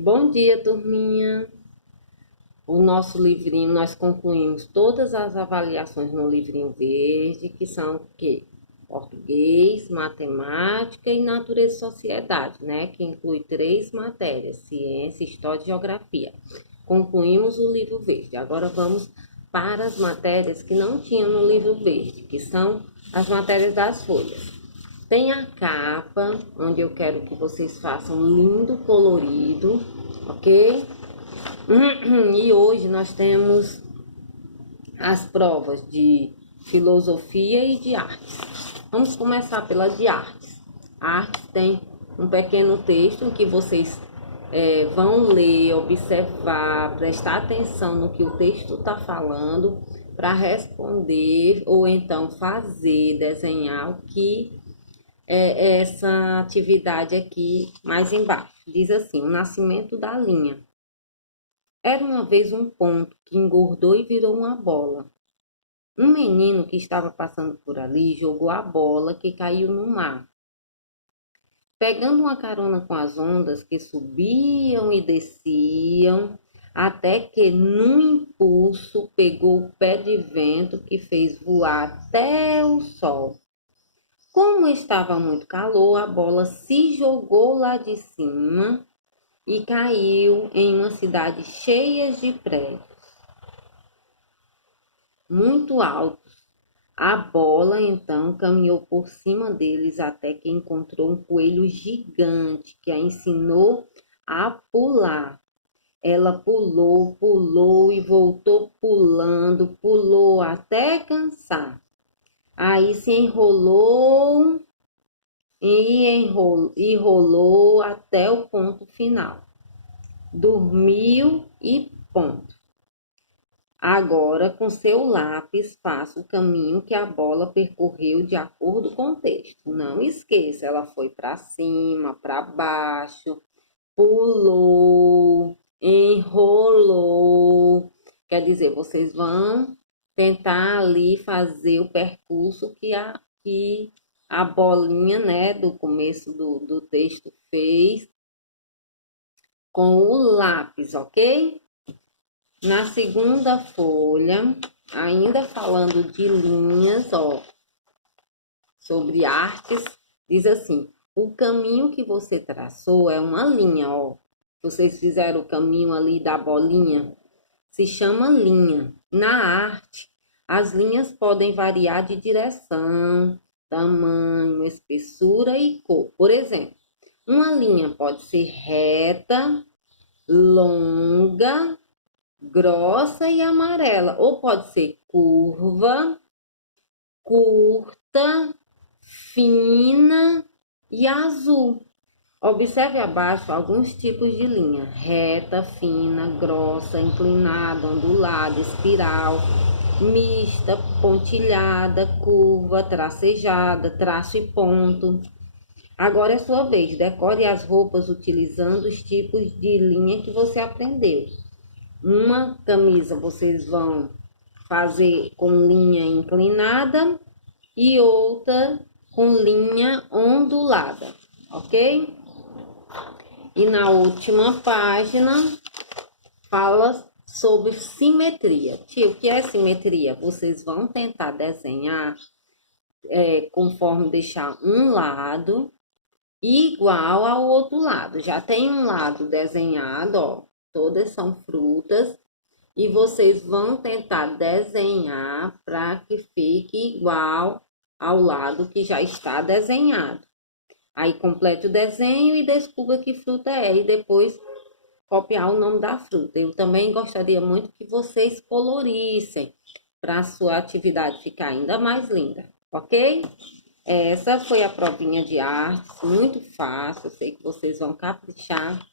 Bom dia, turminha. O nosso livrinho, nós concluímos todas as avaliações no livrinho verde, que são o quê? Português, matemática e natureza e sociedade, né? Que inclui 3 matérias, ciência, história e geografia. Concluímos o livro verde. Agora vamos para as matérias que não tinham no livro verde, que são as matérias das folhas. Tem a capa, onde eu quero que vocês façam lindo, colorido, ok? E hoje nós temos as provas de filosofia e de artes. Vamos começar pela de artes. A arte tem um pequeno texto em que vocês vão ler, observar, prestar atenção no que o texto está falando para responder ou então fazer, desenhar o que é essa atividade aqui mais embaixo. Diz assim: o nascimento da linha. Era uma vez um ponto que engordou e virou uma bola. Um menino que estava passando por ali jogou a bola que caiu no mar. Pegando uma carona com as ondas que subiam e desciam, até que, num impulso, pegou o pé de vento que fez voar até o sol. Como estava muito calor, a bola se jogou lá de cima e caiu em uma cidade cheia de prédios muito altos. A bola então caminhou por cima deles até que encontrou um coelho gigante que a ensinou a pular. Ela pulou, pulou e voltou pulando, pulou até cansar. Aí se enrolou e rolou até o ponto final. Dormiu e ponto. Agora, com seu lápis, faça o caminho que a bola percorreu de acordo com o texto. Não esqueça, ela foi para cima, para baixo, pulou, enrolou. Quer dizer, vocês vão tentar ali fazer o percurso que a bolinha, né, do começo do texto fez com o lápis, ok? Na segunda folha, ainda falando de linhas, ó, sobre artes, diz assim: o caminho que você traçou é uma linha, ó. Vocês fizeram o caminho ali da bolinha, se chama linha. Na arte, as linhas podem variar de direção, tamanho, espessura e cor. Por exemplo, uma linha pode ser reta, longa, grossa e amarela, ou pode ser curva, curta, fina e azul. Observe abaixo alguns tipos de linha: reta, fina, grossa, inclinada, ondulada, espiral, mista, pontilhada, curva, tracejada, traço e ponto. Agora é sua vez, decore as roupas utilizando os tipos de linha que você aprendeu. Uma camisa vocês vão fazer com linha inclinada e outra com linha ondulada, ok? E na última página fala sobre simetria. Tio, o que é simetria? Vocês vão tentar desenhar conforme deixar um lado igual ao outro lado. Já tem um lado desenhado, ó, todas são frutas, e vocês vão tentar desenhar para que fique igual ao lado que já está desenhado. Aí complete o desenho e descubra que fruta é, e depois copiar o nome da fruta. Eu também gostaria muito que vocês colorissem para a sua atividade ficar ainda mais linda, ok? Essa foi a provinha de artes, muito fácil, eu sei que vocês vão caprichar.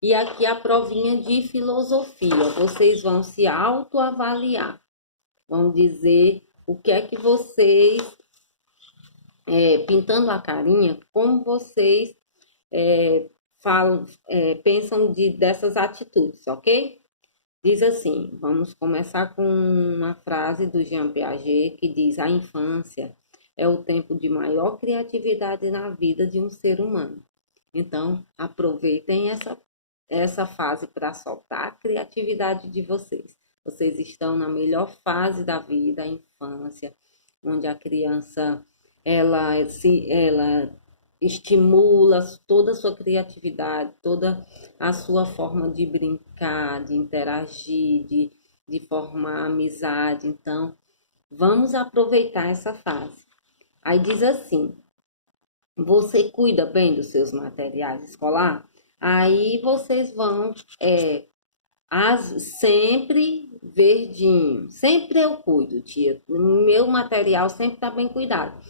E aqui a provinha de filosofia, vocês vão se autoavaliar. Vão dizer o que é que vocês, pintando a carinha, como vocês pensam dessas atitudes, ok? Diz assim, vamos começar com uma frase do Jean Piaget que diz: a infância é o tempo de maior criatividade na vida de um ser humano. Então, aproveitem essa essa fase para soltar a criatividade de vocês. Vocês estão na melhor fase da vida, a infância, onde a criança ela estimula toda a sua criatividade, toda a sua forma de brincar, de interagir, de formar amizade. Então, vamos aproveitar essa fase. Aí diz assim: você cuida bem dos seus materiais escolares? Aí vocês vão sempre verdinho. Sempre eu cuido, tia. Meu material sempre está bem cuidado.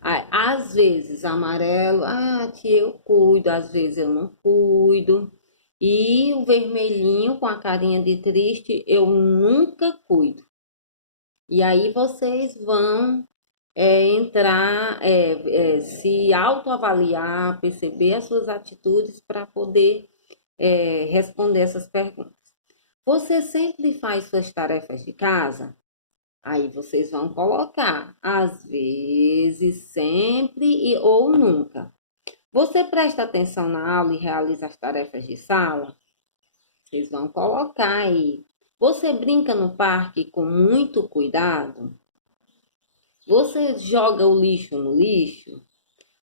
Aí, às vezes amarelo, tia, eu cuido. Às vezes eu não cuido. E o vermelhinho com a carinha de triste, eu nunca cuido. E aí vocês vão se autoavaliar, perceber as suas atitudes para poder responder essas perguntas. Você sempre faz suas tarefas de casa? Aí vocês vão colocar, às vezes, sempre ou nunca. Você presta atenção na aula e realiza as tarefas de sala? Vocês vão colocar aí. Você brinca no parque com muito cuidado? Você joga o lixo no lixo?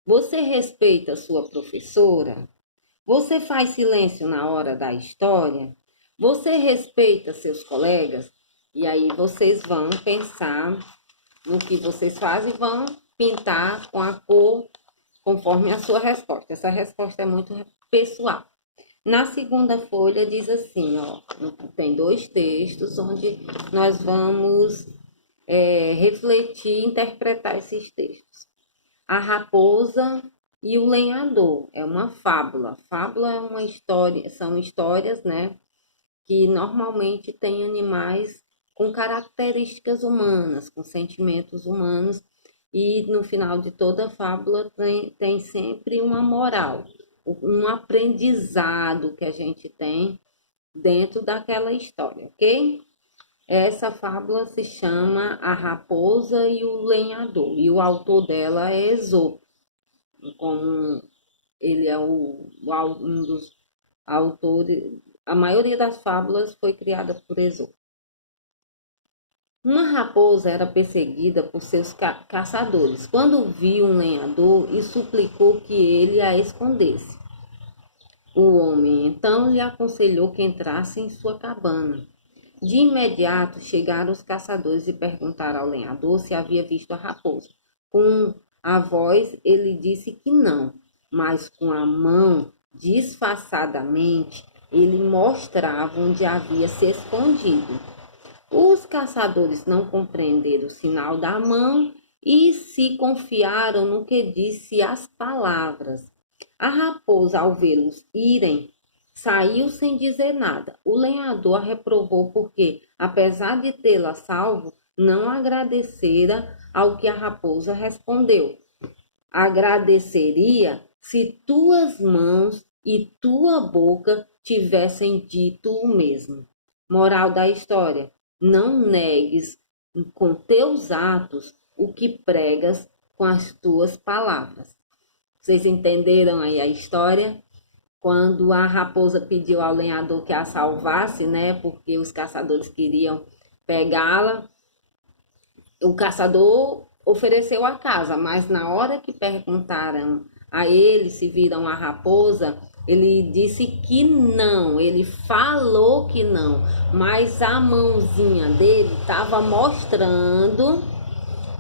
Você respeita sua professora? Você faz silêncio na hora da história? Você respeita seus colegas? E aí vocês vão pensar no que vocês fazem e vão pintar com a cor conforme a sua resposta. Essa resposta é muito pessoal. Na segunda folha diz assim, ó, tem 2 textos onde nós vamos refletir e interpretar esses textos. A raposa e o lenhador é uma fábula. Fábula é uma história, são histórias, né, que normalmente têm animais com características humanas, com sentimentos humanos, e no final de toda fábula tem sempre uma moral, um aprendizado que a gente tem dentro daquela história, ok? Essa fábula se chama A Raposa e o Lenhador, e o autor dela é Esopo, como ele é um dos autores. A maioria das fábulas foi criada por Esopo. Uma raposa era perseguida por seus caçadores, quando viu um lenhador e suplicou que ele a escondesse. O homem então lhe aconselhou que entrasse em sua cabana. De imediato chegaram os caçadores e perguntaram ao lenhador se havia visto a raposa. Com a voz ele disse que não, mas com a mão, disfarçadamente, ele mostrava onde havia se escondido. Os caçadores não compreenderam o sinal da mão e se confiaram no que disse as palavras. A raposa, ao vê-los irem, saiu sem dizer nada. O lenhador a reprovou porque, apesar de tê-la salvo, não agradecera ao que a raposa respondeu. Agradeceria se tuas mãos e tua boca tivessem dito o mesmo. Moral da história: não negues com teus atos o que pregas com as tuas palavras. Vocês entenderam aí a história? Quando a raposa pediu ao lenhador que a salvasse, né? Porque os caçadores queriam pegá-la. O caçador ofereceu a casa, mas na hora que perguntaram a ele se viram a raposa, ele disse que não, ele falou que não, mas a mãozinha dele estava mostrando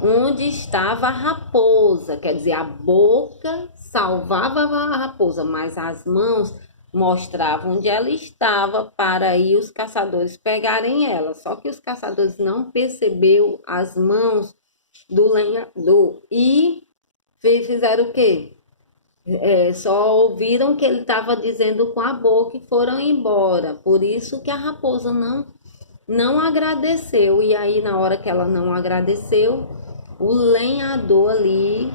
onde estava a raposa, quer dizer, a boca salvava a raposa, mas as mãos mostravam onde ela estava para aí os caçadores pegarem ela. Só que os caçadores não perceberam as mãos do lenhador e fizeram o quê? Só ouviram que ele estava dizendo com a boca e foram embora. Por isso que a raposa não agradeceu. E aí, na hora que ela não agradeceu, o lenhador ali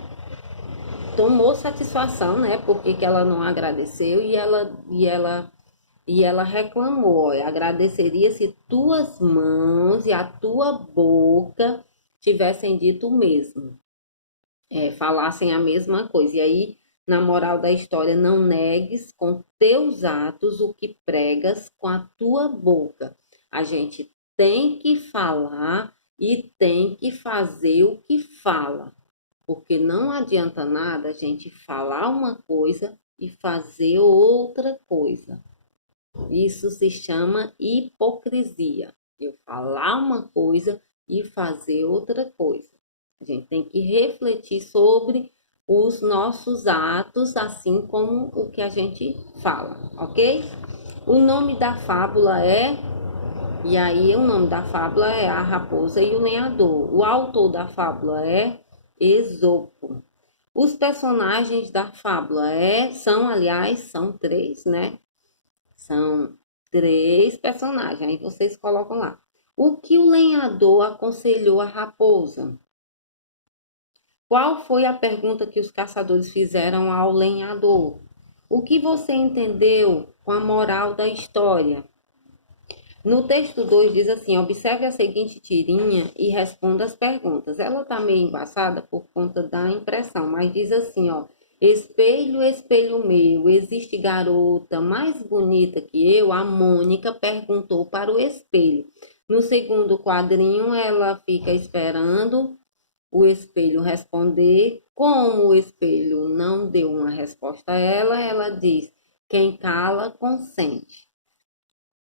tomou satisfação, né? Porque que ela não agradeceu e ela reclamou. Agradeceria se tuas mãos e a tua boca tivessem dito o mesmo, falassem a mesma coisa. E aí Na moral da história, não negues com teus atos o que pregas com a tua boca. A gente tem que falar e tem que fazer o que fala, porque não adianta nada a gente falar uma coisa e fazer outra coisa. Isso se chama hipocrisia. Eu falar uma coisa e fazer outra coisa. A gente tem que refletir sobre os nossos atos, assim como o que a gente fala, ok? O nome da fábula é... E aí, o nome da fábula é A Raposa e o Lenhador. O autor da fábula é Esopo. Os personagens da fábula são três, né? São três personagens. Aí vocês colocam lá. O que o lenhador aconselhou a raposa? Qual foi a pergunta que os caçadores fizeram ao lenhador? O que você entendeu com a moral da história? No texto 2 diz assim: observe a seguinte tirinha e responda as perguntas. Ela tá meio embaçada por conta da impressão, mas diz assim, ó: espelho, espelho meu, existe garota mais bonita que eu? A Mônica perguntou para o espelho. No segundo quadrinho, ela fica esperando o espelho responder. Como o espelho não deu uma resposta a ela, ela diz: quem cala, consente.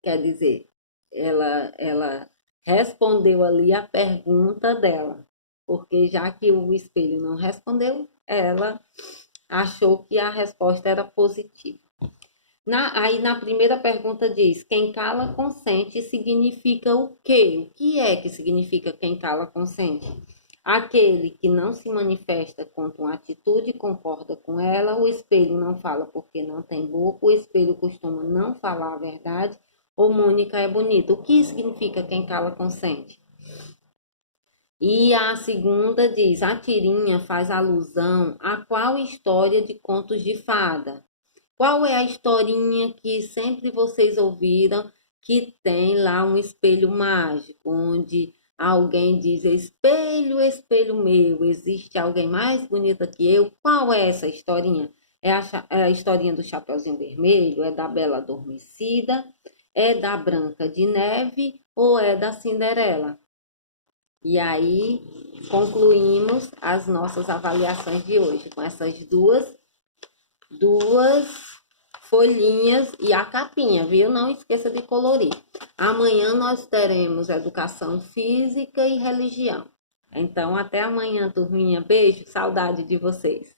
Quer dizer, ela respondeu ali a pergunta dela, porque já que o espelho não respondeu, ela achou que a resposta era positiva. Aí na primeira pergunta diz: quem cala consente significa o quê? O que é que significa quem cala consente? Aquele que não se manifesta contra uma atitude e concorda com ela. O espelho não fala porque não tem boca. O espelho costuma não falar a verdade. Ou Mônica é bonita. O que significa quem cala consente? E a segunda diz: a tirinha faz alusão a qual história de contos de fada? Qual é a historinha que sempre vocês ouviram que tem lá um espelho mágico, onde alguém diz: espelho, espelho meu, existe alguém mais bonita que eu? Qual é essa historinha? É a historinha do Chapeuzinho Vermelho? É da Bela Adormecida? É da Branca de Neve ou é da Cinderela? E aí concluímos as nossas avaliações de hoje com essas duas folhinhas e a capinha, viu? Não esqueça de colorir. Amanhã nós teremos educação física e religião. Então, até amanhã, turminha. Beijo, saudade de vocês.